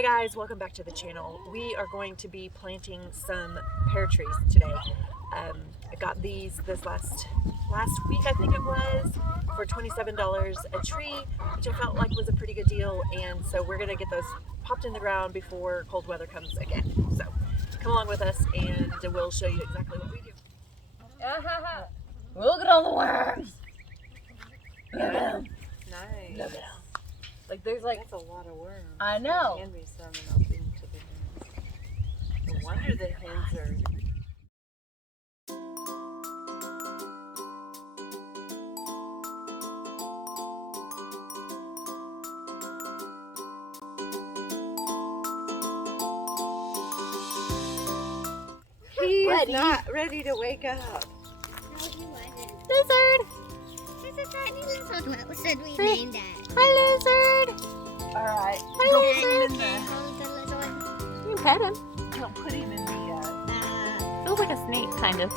Hey guys, welcome back to the channel. We are going to be planting some pear trees today. I got these this last week, I think it was, for $27 a tree, which I felt like was a pretty good deal. And so we're gonna get those popped in the ground before cold weather comes again. So come along with us and we'll show you exactly what we do. Look at all the worms. Look at them. Nice. Look at them. Like there's like That's a lot of worms. I know. Hand me some and I'll feed them to the hens. No wonder the hens are. He's not ready to wake up. No, he wasn't. Lizard. There's a tiny lizard. What should we name that? Hi, lizard. All right. Hi, Don't lizard. put him in the. Oh, the lizard. You can pet him. Don't put him in the. Feels like a snake, kind of.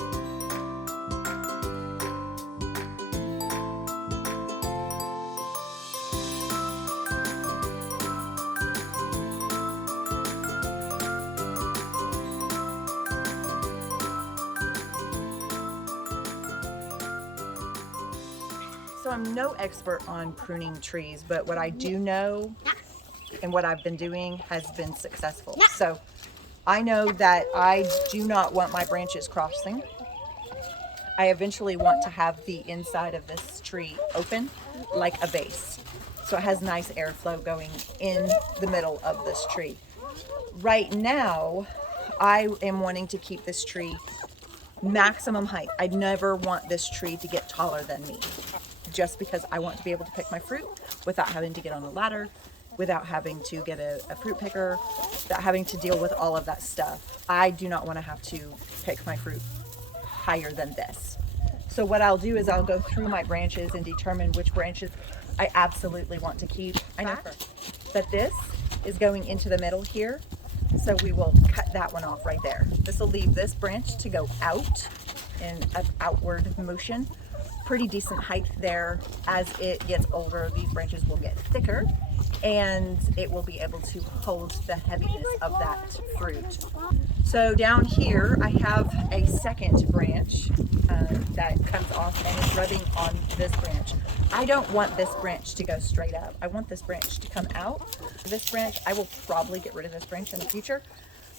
So I'm no expert on pruning trees, but what I do know and what I've been doing has been successful. So I know that I do not want my branches crossing. I eventually want to have the inside of this tree open like a vase. So it has nice airflow going in the middle of this tree. Right now, I am wanting to keep this tree maximum height. I never want this tree to get taller than me, just because I want to be able to pick my fruit without having to get on a ladder, without having to get a fruit picker, without having to deal with all of that stuff. I do not want to have to pick my fruit higher than this. So what I'll do is I'll go through my branches and determine which branches I absolutely want to keep. I know that this is going into the middle here, so we will cut that one off right there. This will leave this branch to go out in an outward motion. Pretty decent height there. As it gets older, these branches will get thicker and it will be able to hold the heaviness of that fruit. So down here I have a second branch that comes off and is rubbing on this branch. I don't want this branch to go straight up. I want this branch to come out. This branch, I will probably get rid of this branch in the future.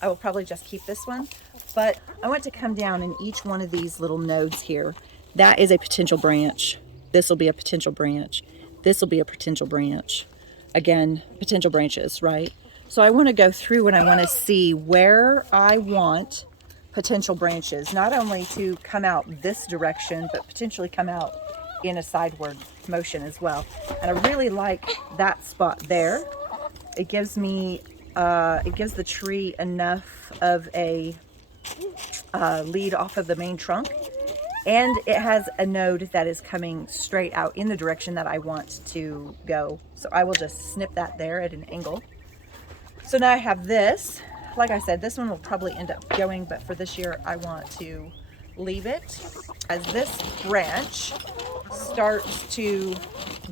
I will probably just keep this one, but I want to come down in each one of these little nodes here. That is a potential branch. This will be a potential branch. This will be a potential branch. Again, potential branches, right? So I want to go through and I want to see where I want potential branches, not only to come out this direction, but potentially come out in a sideward motion as well. And I really like that spot there. It gives me, it gives the tree enough of a lead off of the main trunk. And it has a node that is coming straight out in the direction that I want to go. So I will just snip that there at an angle. So now I have this. Like I said, this one will probably end up going, but for this year I want to leave it. As this branch starts to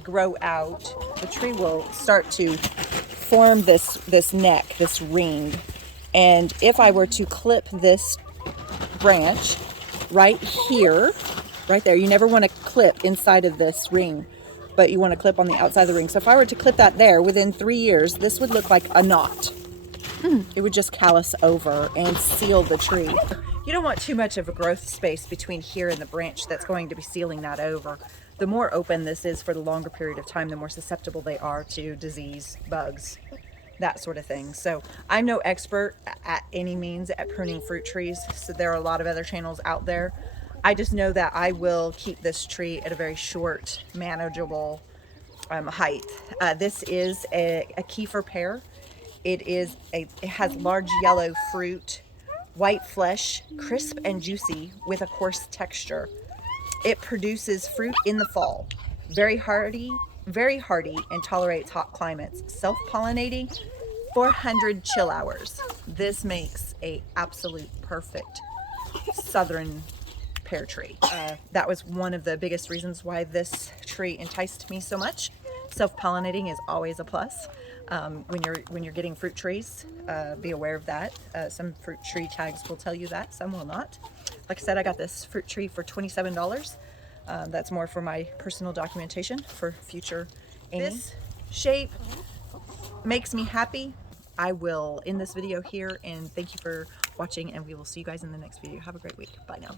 grow out, the tree will start to form this neck, this ring. And if I were to clip this branch right here, right there. You never want to clip inside of this ring, but you want to clip on the outside of the ring. So if I were to clip that there, within 3 years, this would look like a knot. It would just callus over and seal the tree. You don't want too much of a growth space between here and the branch that's going to be sealing that over. The more open this is for the longer period of time, the more susceptible they are to disease, bugs, that sort of thing. So I'm no expert at any means at pruning fruit trees. So there are a lot of other channels out there. I just know that I will keep this tree at a very short, manageable height. This is a Kieffer pear. It has large yellow fruit, white flesh, crisp and juicy with a coarse texture. It produces fruit in the fall. Very hardy, and tolerates hot climates. Self-pollinating, 400 chill hours. This makes a absolute perfect southern pear tree. That was one of the biggest reasons why this tree enticed me so much. Self-pollinating is always a plus. when you're getting fruit trees. Be aware of that. Some fruit tree tags will tell you that, some will not. Like I said, I got this fruit tree for $27. That's more for my personal documentation for future Amy. This shape makes me happy. I will end this video here, and thank you for watching, and we will see you guys in the next video. Have a great week. Bye now.